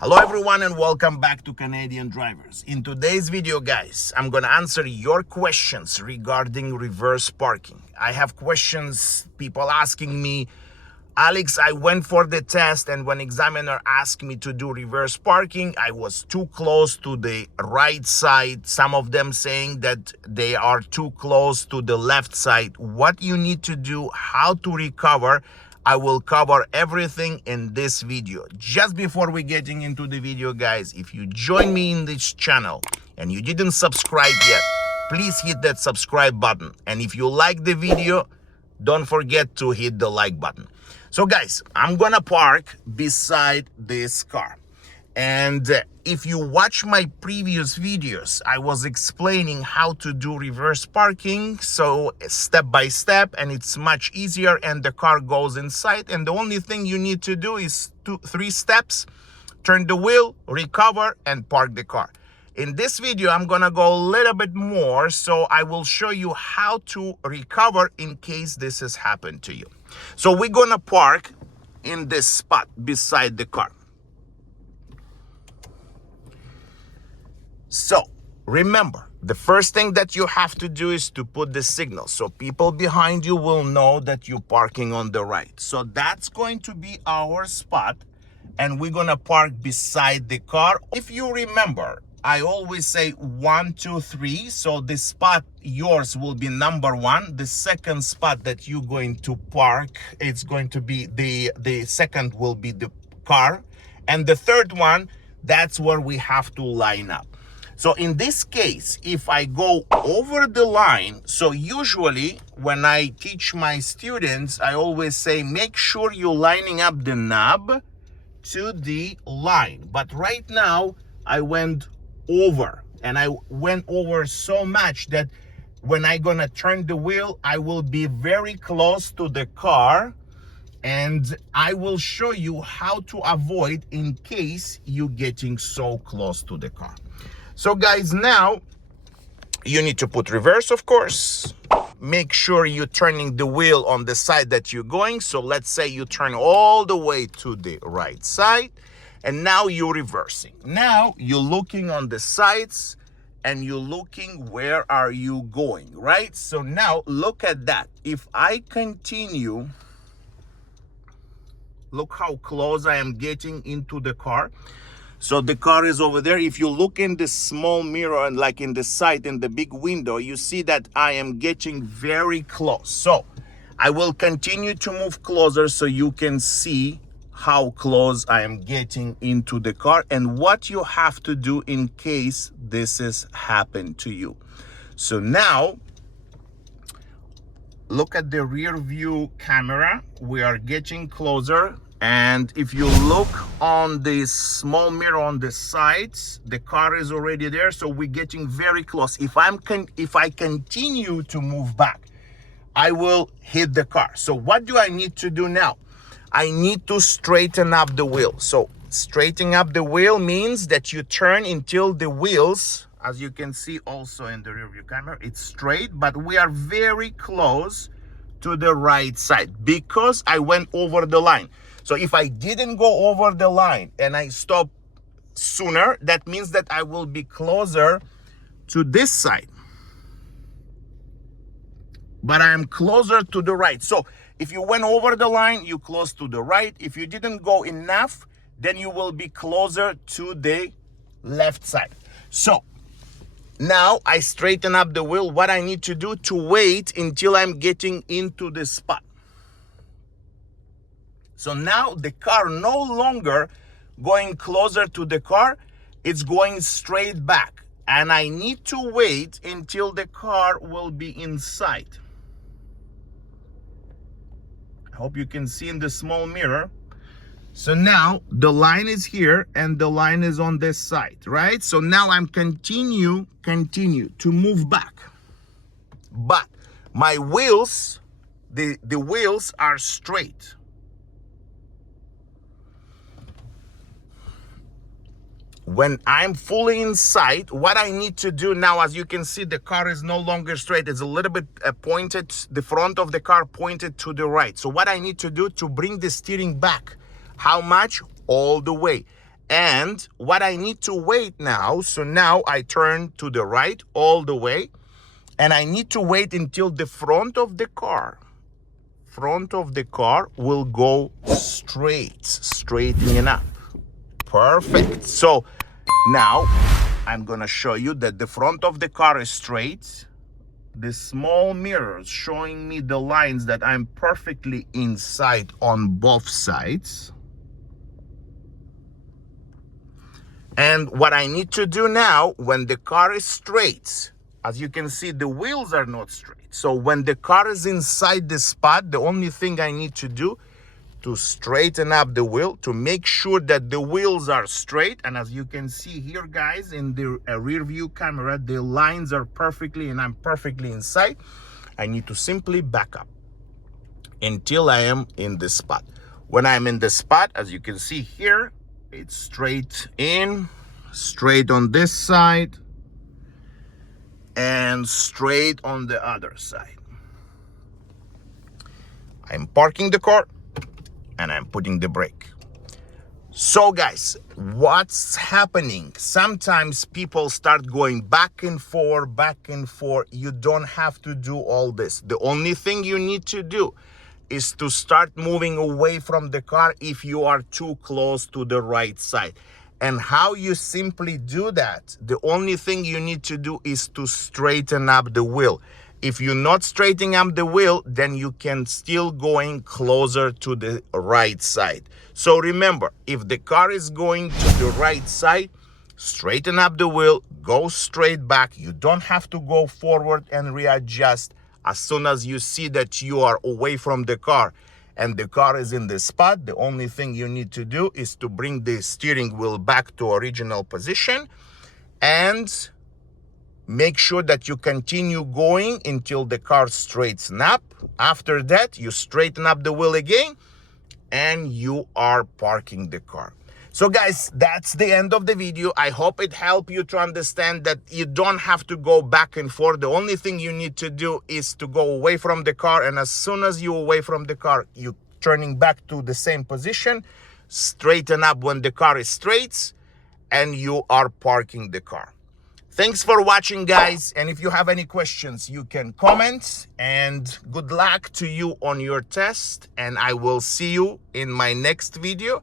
Hello everyone and welcome back to Canadian Drivers. In today's video, guys, I'm gonna answer your questions regarding reverse parking. I have questions, people asking me, Alex, I went for the test and when examiner asked me to do reverse parking, I was too close to the right side. Some of them saying that they are too close to the left side. What you need to do, how to recover, I will cover everything in this video. Just before we getting into the video, guys, if you join me in this channel and you didn't subscribe yet, please hit that subscribe button. And if you like the video, don't forget to hit the like button. So guys, I'm gonna park beside this car. And if you watch my previous videos, I was explaining how to do reverse parking. So step by step, and it's much easier and the car goes inside. And the only thing you need to do is 3 steps, turn the wheel, recover, and park the car. In this video, I'm gonna go a little bit more. So I will show you how to recover in case this has happened to you. So we're gonna park in this spot beside the car. So remember, the first thing that you have to do is to put the signal. So people behind you will know that you're parking on the right. So that's going to be our spot. And we're gonna park beside the car. If you remember, I always say 1, 2, 3. So the spot yours will be number 1. The second spot that you're going to park, it's going to be the second will be the car. And the third one, that's where we have to line up. So in this case, if I go over the line, so usually when I teach my students, I always say, make sure you're lining up the knob to the line. But right now I went over, and I went over so much that when I'm gonna turn the wheel, I will be very close to the car, and I will show you how to avoid in case you're getting so close to the car. So guys, now you need to put reverse, of course. Make sure you're turning the wheel on the side that you're going. So let's say you turn all the way to the right side, and now you're reversing. Now you're looking on the sides and you're looking where are you going, right? So now look at that. If I continue, look how close I am getting into the car. So the car is over there. If you look in the small mirror and like in the side, in the big window, you see that I am getting very close. So I will continue to move closer so you can see how close I am getting into the car and what you have to do in case this has happened to you. So now look at the rear view camera. We are getting closer. And if you look on the small mirror on the sides, the car is already there. So we're getting very close. If I continue to move back, I will hit the car. So what do I need to do now? I need to straighten up the wheel. So straightening up the wheel means that you turn until the wheels, as you can see also in the rear view camera, it's straight, but we are very close to the right side because I went over the line. So if I didn't go over the line and I stop sooner, that means that I will be closer to this side. But I am closer to the right. So if you went over the line, you're close to the right. If you didn't go enough, then you will be closer to the left side. So now I straighten up the wheel. What I need to do to wait until I'm getting into the spot. So now the car no longer going closer to the car, it's going straight back. And I need to wait until the car will be inside. I hope you can see in the small mirror. So now the line is here and the line is on this side, right? So now I'm continue to move back. But my wheels, the wheels are straight. When I'm fully inside, what I need to do now, as you can see, the car is no longer straight. It's a little bit pointed, the front of the car pointed to the right. So what I need to do to bring the steering back, how much? All the way. And what I need to wait now, so now I turn to the right all the way, and I need to wait until the front of the car will go straightening up. Perfect. So now I'm gonna show you that the front of the car is straight. The small mirrors showing me the lines that I'm perfectly inside on both sides. And what I need to do now, when the car is straight, as you can see, the wheels are not straight. So when the car is inside the spot, the only thing I need to do to straighten up the wheel, to make sure that the wheels are straight. And as you can see here, guys, in the rear view camera, the lines are perfectly, and I'm perfectly inside. I need to simply back up until I am in the spot. When I'm in the spot, as you can see here, it's straight in, straight on this side, and straight on the other side. I'm parking the car and I'm putting the brake. So guys, what's happening? Sometimes people start going back and forth. You don't have to do all this. The only thing you need to do is to start moving away from the car if you are too close to the right side. And how you simply do that, the only thing you need to do is to straighten up the wheel. If you're not straightening up the wheel, then you can still going closer to the right side. So remember, if the car is going to the right side, straighten up the wheel, go straight back. You don't have to go forward and readjust. As soon as you see that you are away from the car and the car is in the spot, the only thing you need to do is to bring the steering wheel back to original position and make sure that you continue going until the car straightens up. After that, you straighten up the wheel again and you are parking the car. So guys, that's the end of the video. I hope it helped you to understand that you don't have to go back and forth. The only thing you need to do is to go away from the car, and as soon as you're away from the car, you turning back to the same position, straighten up when the car is straight, and you are parking the car. Thanks for watching, guys, and if you have any questions, you can comment, and good luck to you on your test, and I will see you in my next video.